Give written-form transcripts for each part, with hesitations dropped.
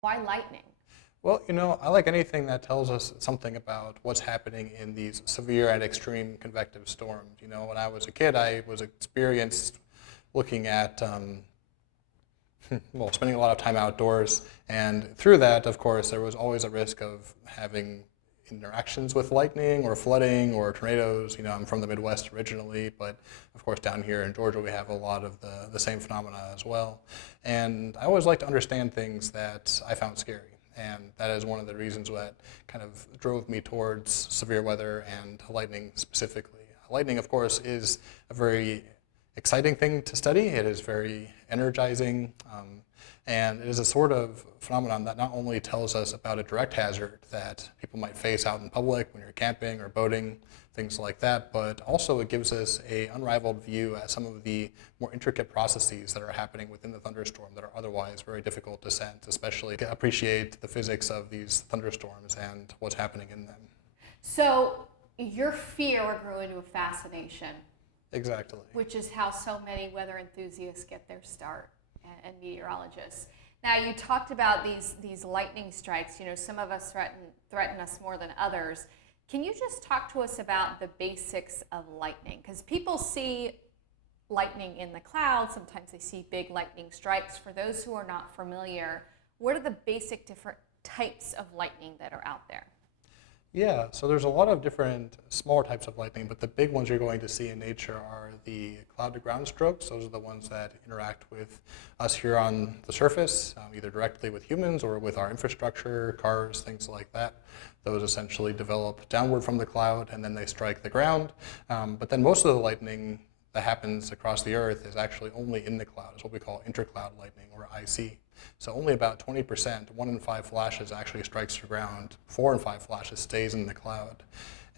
Why lightning? Well, I like anything that tells us something about what's happening in these severe and extreme convective storms. When I was a kid, I was experienced looking at, well, spending a lot of time outdoors. And through that, of course, there was always a risk of having interactions with lightning or flooding or tornadoes. I'm from the Midwest originally, but of course down here in Georgia we have a lot of the same phenomena as well. And I always like to understand things that I found scary. And that is one of the reasons that kind of drove me towards severe weather and lightning specifically. Lightning, of course, is a very exciting thing to study. It is very energizing. And it is a sort of phenomenon that not only tells us about a direct hazard that people might face out in public when you're camping or boating, things like that, but also it gives us an unrivaled view at some of the more intricate processes that are happening within the thunderstorm that are otherwise very difficult to sense, especially to appreciate the physics of these thunderstorms and what's happening in them. So your fear grew into a fascination. Exactly. Which is how so many weather enthusiasts get their start, and meteorologists. Now, you talked about these lightning strikes. Some of us threaten us more than others. Can you just talk to us about the basics of lightning? Because people see lightning in the clouds. Sometimes they see big lightning strikes. For those who are not familiar, what are the basic different types of lightning that are out there? Yeah, so there's a lot of different smaller types of lightning, but the big ones you're going to see in nature are the cloud-to-ground strokes. Those are the ones that interact with us here on the surface, either directly with humans or with our infrastructure, cars, things like that. Those essentially develop downward from the cloud, and then they strike the ground. But then most of the lightning that happens across the Earth is actually only in the cloud. It's what we call intercloud lightning, or IC. So only about 20%, 1 in 5 flashes actually strikes the ground. 4 in 5 flashes stays in the cloud.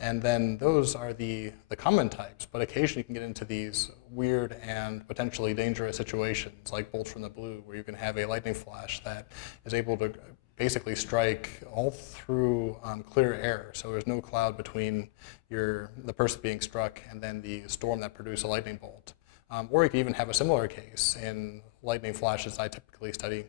And then those are the common types, but occasionally you can get into these weird and potentially dangerous situations, like bolts from the blue, where you can have a lightning flash that is able to basically strike all through clear air. So there's no cloud between the person being struck and then the storm that produced a lightning bolt. Or you can even have a similar case in lightning flashes I typically study,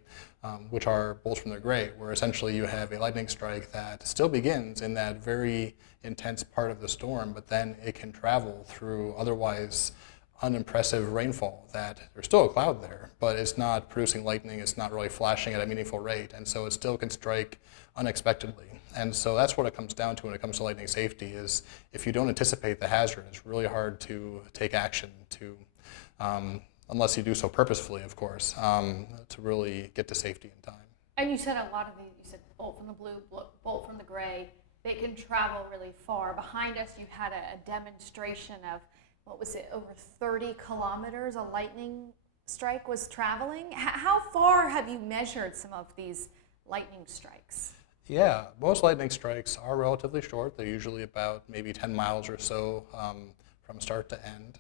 which are bolts from the gray, where essentially you have a lightning strike that still begins in that very intense part of the storm, but then it can travel through otherwise unimpressive rainfall that there's still a cloud there, but it's not producing lightning, it's not really flashing at a meaningful rate, and so it still can strike unexpectedly. And so that's what it comes down to when it comes to lightning safety, is if you don't anticipate the hazard, it's really hard to take action to unless you do so purposefully, of course, to really get to safety in time. And you said a lot of these, you said bolt from the blue, bolt from the gray, they can travel really far. Behind us, you had a demonstration of, what was it, over 30 kilometers a lightning strike was traveling. How far have you measured some of these lightning strikes? Yeah, most lightning strikes are relatively short. They're usually about maybe 10 miles or so from start to end.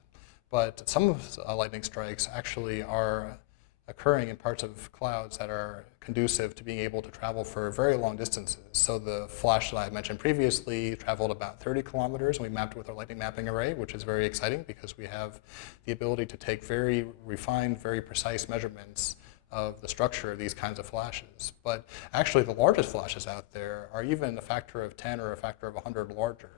But some of lightning strikes actually are occurring in parts of clouds that are conducive to being able to travel for very long distances. So the flash that I mentioned previously traveled about 30 kilometers, and we mapped it with our lightning mapping array, which is very exciting because we have the ability to take very refined, very precise measurements of the structure of these kinds of flashes. But actually the largest flashes out there are even a factor of 10 or a factor of 100 larger.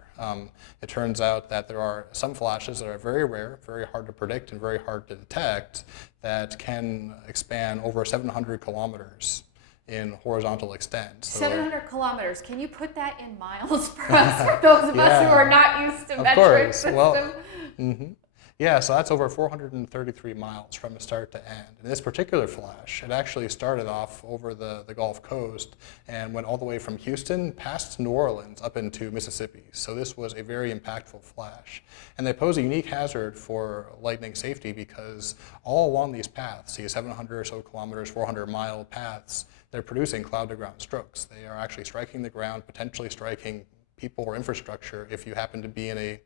It turns out that there are some flashes that are very rare, very hard to predict, and very hard to detect that can expand over 700 kilometers in horizontal extent. So 700 kilometers. Can you put that in miles for us, for those of us who are not used to metric system? Well, yeah, so that's over 433 miles from start to end. In this particular flash, it actually started off over the Gulf Coast and went all the way from Houston past New Orleans up into Mississippi. So this was a very impactful flash. And they pose a unique hazard for lightning safety because all along these paths, these 700 or so kilometers, 400-mile paths, they're producing cloud-to-ground strokes. They are actually striking the ground, potentially striking people or infrastructure if you happen to be in a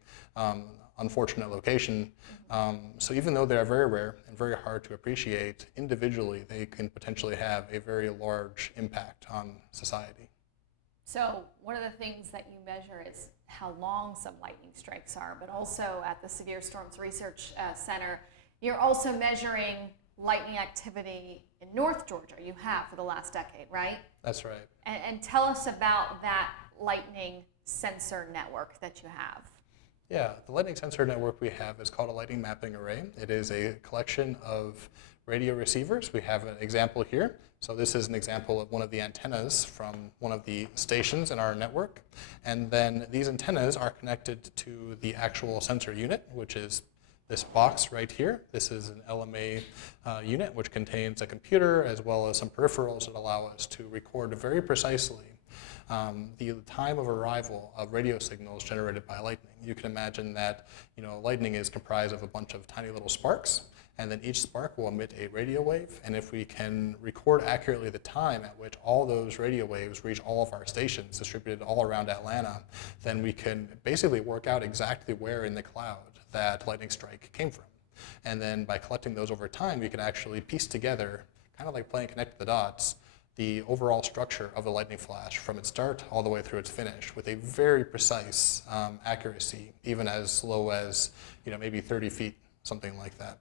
unfortunate location. So even though they are very rare and very hard to appreciate, individually they can potentially have a very large impact on society. So one of the things that you measure is how long some lightning strikes are, but also at the Severe Storms Research Center, you're also measuring lightning activity in North Georgia. You have for the last decade, right? That's right. And tell us about that lightning sensor network that you have. Yeah, the lightning sensor network we have is called a lightning mapping array. It is a collection of radio receivers. We have an example here. So this is an example of one of the antennas from one of the stations in our network. And then these antennas are connected to the actual sensor unit, which is this box right here. This is an LMA unit, which contains a computer as well as some peripherals that allow us to record very precisely the time of arrival of radio signals generated by lightning. You can imagine that lightning is comprised of a bunch of tiny little sparks, and then each spark will emit a radio wave. And if we can record accurately the time at which all those radio waves reach all of our stations distributed all around Atlanta, then we can basically work out exactly where in the cloud that lightning strike came from. And then by collecting those over time, we can actually piece together, kind of like playing connect the dots, the overall structure of the lightning flash from its start all the way through its finish with a very precise accuracy, even as low as maybe 30 feet, something like that.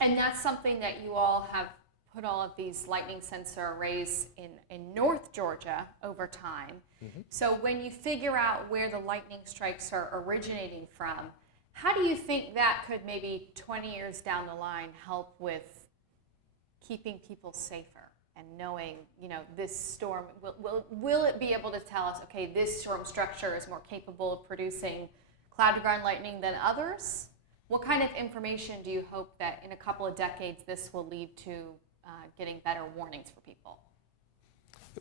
And that's something that you all have put all of these lightning sensor arrays in North Georgia over time. Mm-hmm. So when you figure out where the lightning strikes are originating from, how do you think that could maybe 20 years down the line help with keeping people safer? And knowing, this storm, will it be able to tell us, okay, this storm structure is more capable of producing cloud-to-ground lightning than others? What kind of information do you hope that in a couple of decades this will lead to getting better warnings for people?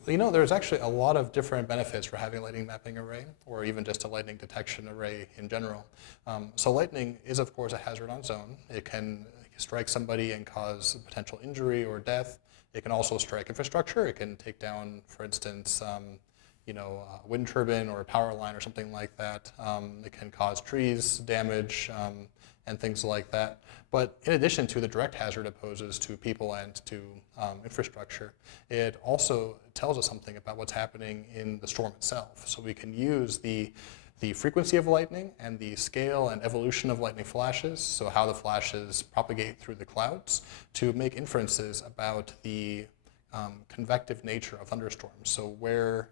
There's actually a lot of different benefits for having a lightning mapping array, or even just a lightning detection array in general. So lightning is, of course, a hazard on its own. It can strike somebody and cause potential injury or death. It can also strike infrastructure. It can take down, for instance, a wind turbine or a power line or something like that. It can cause trees damage and things like that. But in addition to the direct hazard it poses to people and to infrastructure, it also tells us something about what's happening in the storm itself. So we can use the frequency of lightning and the scale and evolution of lightning flashes, so how the flashes propagate through the clouds, to make inferences about the convective nature of thunderstorms. So where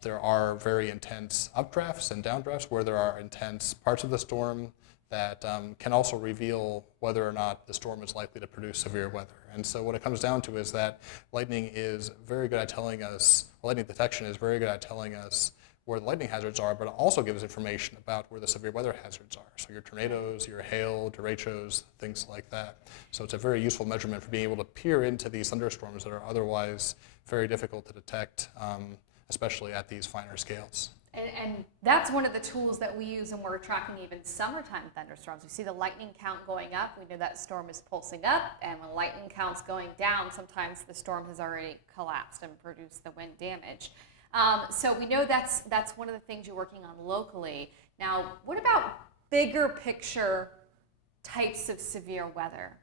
there are very intense updrafts and downdrafts, where there are intense parts of the storm that can also reveal whether or not the storm is likely to produce severe weather. And so what it comes down to is that lightning is very good at telling us, lightning detection is very good at telling us where the lightning hazards are, but it also gives information about where the severe weather hazards are. So your tornadoes, your hail, derechos, things like that. So it's a very useful measurement for being able to peer into these thunderstorms that are otherwise very difficult to detect, especially at these finer scales. And that's one of the tools that we use when we're tracking even summertime thunderstorms. We see the lightning count going up. We know that storm is pulsing up, and when lightning count's going down, sometimes the storm has already collapsed and produced the wind damage. So we know that's one of the things you're working on locally. Now, what about bigger picture types of severe weather,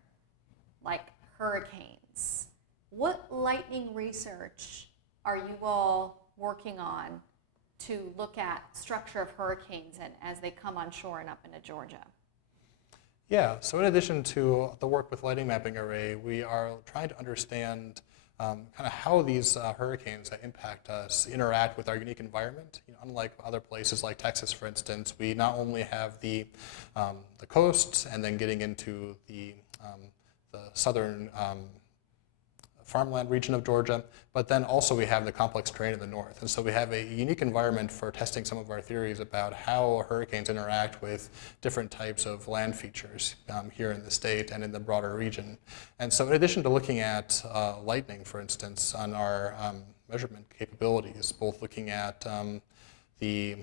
like hurricanes? What lightning research are you all working on to look at structure of hurricanes and as they come on shore and up into Georgia? Yeah, so in addition to the work with lightning mapping array, we are trying to understand kind of how these hurricanes that impact us interact with our unique environment. Unlike other places like Texas, for instance, we not only have the coasts and then getting into the southern farmland region of Georgia, but then also we have the complex terrain in the north. And so we have a unique environment for testing some of our theories about how hurricanes interact with different types of land features here in the state and in the broader region. And so in addition to looking at lightning, for instance, on our measurement capabilities, both looking at the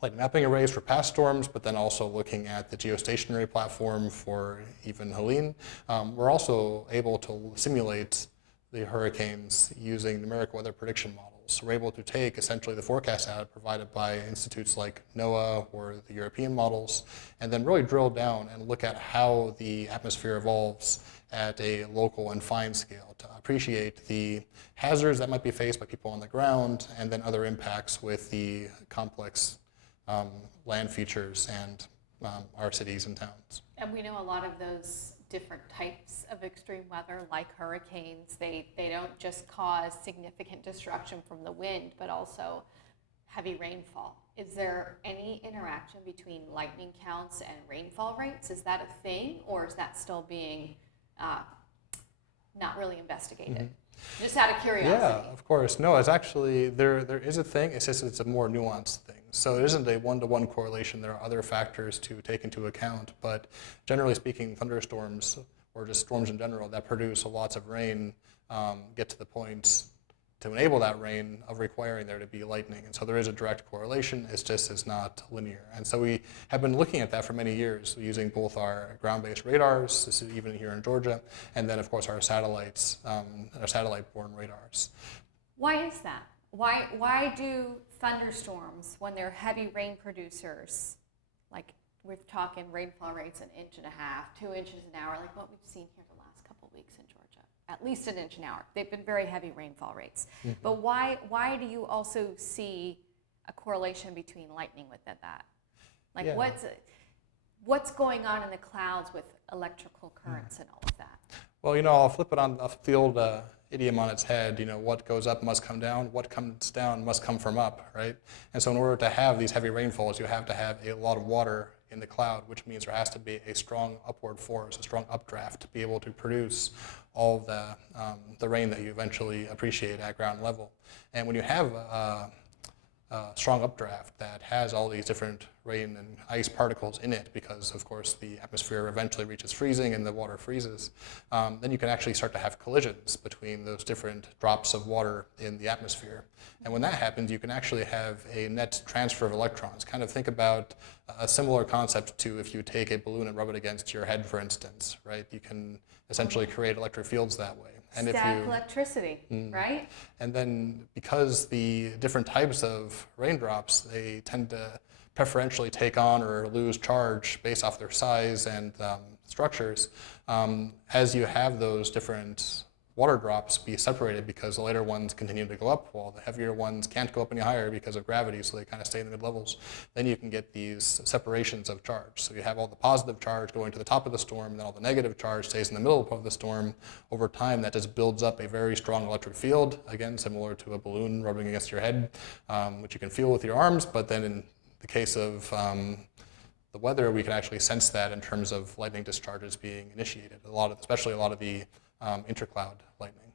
lightning mapping arrays for past storms, but then also looking at the geostationary platform for even Helene, we're also able to simulate the hurricanes using numeric weather prediction models. So we're able to take essentially the forecast data provided by institutes like NOAA or the European models, and then really drill down and look at how the atmosphere evolves at a local and fine scale to appreciate the hazards that might be faced by people on the ground, and then other impacts with the complex land features and our cities and towns. And we know a lot of those different types of extreme weather like hurricanes. They don't just cause significant destruction from the wind, but also heavy rainfall. Is there any interaction between lightning counts and rainfall rates? Is that a thing, or is that still being not really investigated? Mm-hmm. Just out of curiosity. Yeah, of course. No, it's actually, there is a thing, it's just it's a more nuanced thing. So it isn't a one-to-one correlation. There are other factors to take into account, but generally speaking, thunderstorms, or just storms in general that produce lots of rain, get to the point to enable that rain of requiring there to be lightning. And so there is a direct correlation, it's not linear. And so we have been looking at that for many years using both our ground-based radars, this is even here in Georgia, and then of course our satellites, our satellite-borne radars. Why is that? Why do thunderstorms, when they're heavy rain producers, like we're talking rainfall rates 1.5 inches, 2 inches an hour, like what we've seen here the last couple of weeks in Georgia? At least 1 inch an hour. They've been very heavy rainfall rates. Mm-hmm. But why do you also see a correlation between lightning with that? Like what's going on in the clouds with electrical currents and all of that? Well, I'll flip the old idiom on its head. What goes up must come down. What comes down must come from up, right? And so in order to have these heavy rainfalls, you have to have a lot of water in the cloud, which means there has to be a strong upward force, a strong updraft to be able to produce all the rain that you eventually appreciate at ground level. And when you have a strong updraft that has all these different rain and ice particles in it, because of course the atmosphere eventually reaches freezing and the water freezes, then you can actually start to have collisions between those different drops of water in the atmosphere. And when that happens, you can actually have a net transfer of electrons. Kind of think about a similar concept to if you take a balloon and rub it against your head, for instance, right? You can essentially create electric fields that way. And static electricity, right? And then because the different types of raindrops, they tend to preferentially take on or lose charge based off their size and structures, as you have those different water drops be separated because the lighter ones continue to go up while the heavier ones can't go up any higher because of gravity, so they kind of stay in the mid levels, then you can get these separations of charge. So you have all the positive charge going to the top of the storm, and then all the negative charge stays in the middle of the storm. Over time, that just builds up a very strong electric field, again, similar to a balloon rubbing against your head, which you can feel with your arms, but then in the case of the weather, we can actually sense that in terms of lightning discharges being initiated, especially a lot of the intercloud lightning.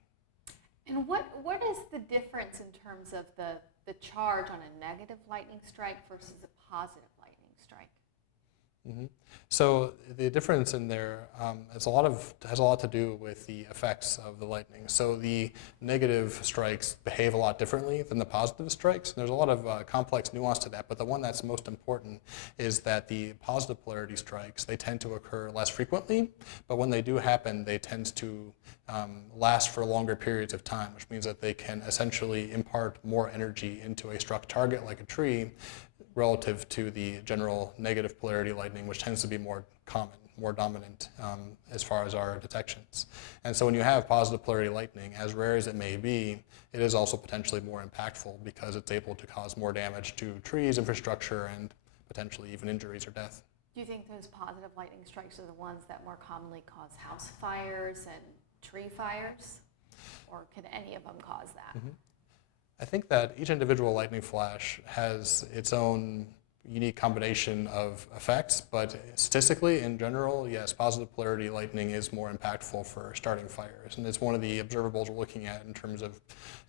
And what is the difference in terms of the charge on a negative lightning strike versus a positive lightning strike? Mm-hmm. So the difference in there has a lot to do with the effects of the lightning. So the negative strikes behave a lot differently than the positive strikes. There's a lot of complex nuance to that, but the one that's most important is that the positive polarity strikes, they tend to occur less frequently, but when they do happen, they tend to last for longer periods of time, which means that they can essentially impart more energy into a struck target like a tree, relative to the general negative polarity lightning, which tends to be more common, more dominant as far as our detections. And so when you have positive polarity lightning, as rare as it may be, it is also potentially more impactful because it's able to cause more damage to trees, infrastructure, and potentially even injuries or death. Do you think those positive lightning strikes are the ones that more commonly cause house fires and tree fires? Or could any of them cause that? Mm-hmm. I think that each individual lightning flash has its own unique combination of effects, but statistically, in general, yes, positive polarity lightning is more impactful for starting fires. And it's one of the observables we're looking at in terms of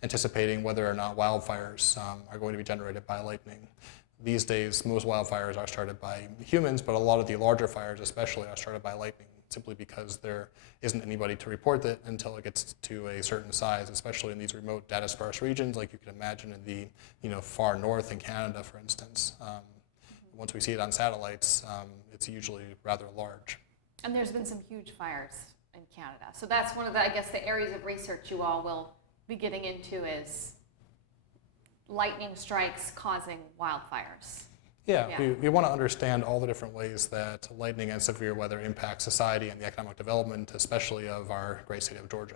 anticipating whether or not wildfires are going to be generated by lightning. These days, most wildfires are started by humans, but a lot of the larger fires especially are started by lightning, simply because there isn't anybody to report it until it gets to a certain size, especially in these remote data-sparse regions, like you can imagine in the far north in Canada, for instance. Once we see it on satellites, it's usually rather large. And there's been some huge fires in Canada. So that's one of the areas of research you all will be getting into is lightning strikes causing wildfires. Yeah. We want to understand all the different ways that lightning and severe weather impact society and the economic development, especially of our great state of Georgia.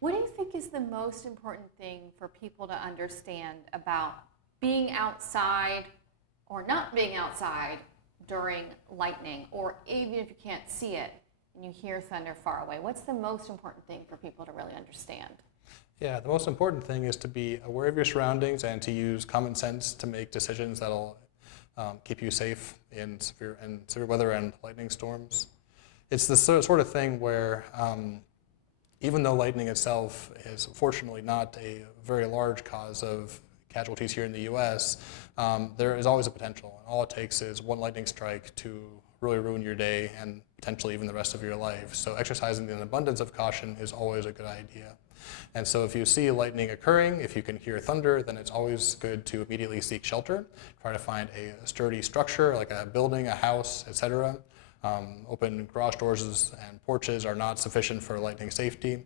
What do you think is the most important thing for people to understand about being outside or not being outside during lightning, or even if you can't see it, and you hear thunder far away. What's the most important thing for people to really understand? Yeah, the most important thing is to be aware of your surroundings and to use common sense to make decisions that'll keep you safe in severe weather and lightning storms. It's the sort of thing where even though lightning itself is fortunately not a very large cause of casualties here in the US, there is always a potential. And all it takes is one lightning strike to really ruin your day and potentially even the rest of your life. So exercising an abundance of caution is always a good idea. And so if you see lightning occurring, if you can hear thunder, then it's always good to immediately seek shelter. Try to find a sturdy structure like a building, a house, etc. Open garage doors and porches are not sufficient for lightning safety.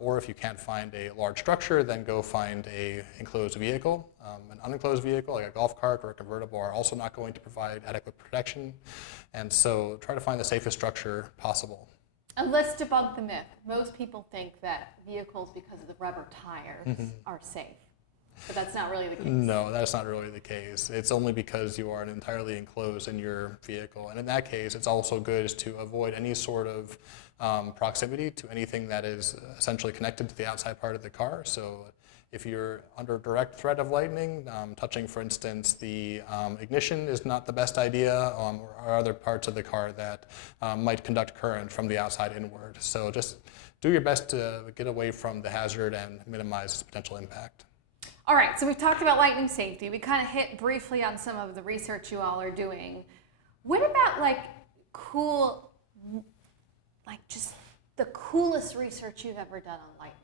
Or if you can't find a large structure, then go find an enclosed vehicle. An unenclosed vehicle, like a golf cart or a convertible, are also not going to provide adequate protection. And so try to find the safest structure possible. And let's debunk the myth. Most people think that vehicles, because of the rubber tires, are safe. But that's not really the case. No, that's not really the case. It's only because you are entirely enclosed in your vehicle. And in that case, it's also good to avoid any sort of proximity to anything that is essentially connected to the outside part of the car. So if you're under direct threat of lightning, touching, for instance, the ignition is not the best idea, or other parts of the car that might conduct current from the outside inward. So just do your best to get away from the hazard and minimize its potential impact. All right, so we've talked about lightning safety. We kind of hit briefly on some of the research you all are doing. What about just the coolest research you've ever done on lightning?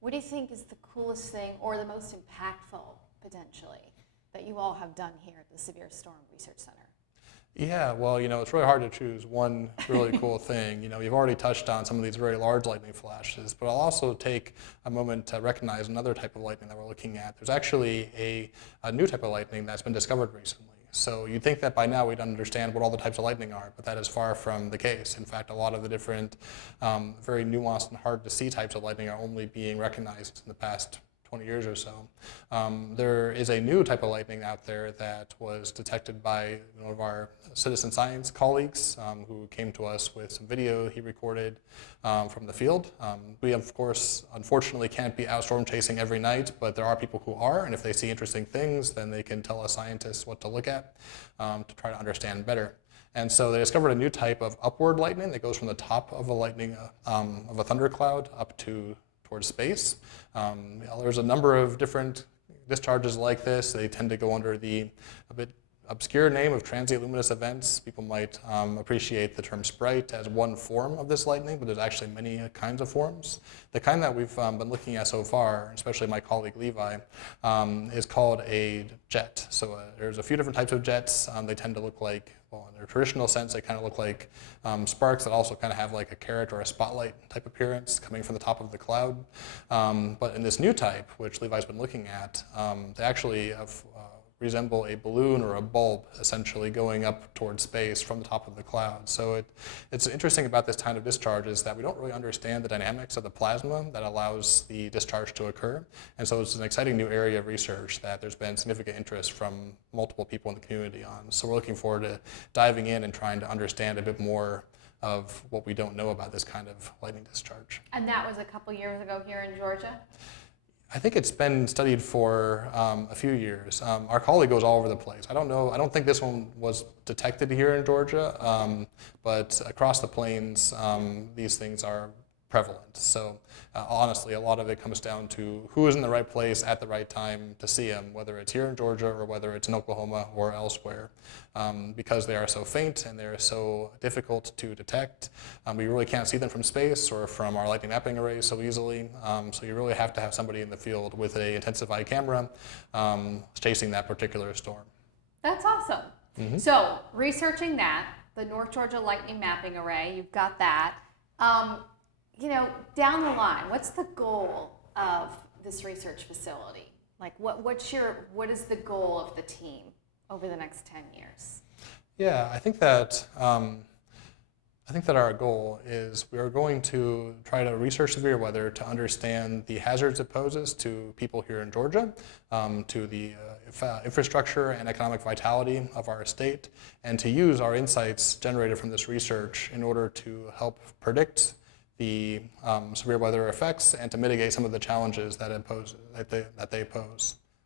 What do you think is the coolest thing or the most impactful, potentially, that you all have done here at the Severe Storm Research Center? Yeah, well, it's really hard to choose one really cool thing. You've already touched on some of these very large lightning flashes, but I'll also take a moment to recognize another type of lightning that we're looking at. There's actually a new type of lightning that's been discovered recently. So you'd think that by now we'd understand what all the types of lightning are, but that is far from the case. In fact, a lot of the different very nuanced and hard to see types of lightning are only being recognized in the past 20 years or so. There is a new type of lightning out there that was detected by one of our citizen science colleagues who came to us with some video he recorded from the field. We, of course, unfortunately can't be out storm chasing every night, but there are people who are, and if they see interesting things, then they can tell us scientists what to look at to try to understand better. And so they discovered a new type of upward lightning that goes from the top of a lightning, of a thundercloud up towards space. There's a number of different discharges like this. They tend to go under a bit obscure name of transient luminous events. People might appreciate the term sprite as one form of this lightning, but there's actually many kinds of forms. The kind that we've been looking at so far, especially my colleague Levi, is called a jet. So there's a few different types of jets. They tend to look like, well, in their traditional sense, they kind of look like sparks that also kind of have like a carrot or a spotlight type appearance coming from the top of the cloud. But in this new type, which Levi's been looking at, they actually resemble a balloon or a bulb essentially going up towards space from the top of the cloud. So it's interesting about this kind of discharge is that we don't really understand the dynamics of the plasma that allows the discharge to occur. And so it's an exciting new area of research that there's been significant interest from multiple people in the community on. So we're looking forward to diving in and trying to understand a bit more of what we don't know about this kind of lightning discharge. And that was a couple years ago here in Georgia? I think it's been studied for a few years. Our colleague goes all over the place. I don't think this one was detected here in Georgia, but across the plains, these things are prevalent. So honestly, a lot of it comes down to who is in the right place at the right time to see them, whether it's here in Georgia or whether it's in Oklahoma or elsewhere. Because they are so faint and they're so difficult to detect, we really can't see them from space or from our lightning mapping arrays so easily. So you really have to have somebody in the field with an intensified camera chasing that particular storm. That's awesome. Mm-hmm. So researching that, the North Georgia Lightning Mapping Array, you've got that. Down the line, what's the goal of this research facility? Like, what is the goal of the team over the next 10 years? Yeah, I think that I think that our goal is we are going to try to research severe weather to understand the hazards it poses to people here in Georgia, to the infrastructure and economic vitality of our state, and to use our insights generated from this research in order to help predict the severe weather effects and to mitigate some of the challenges that they pose.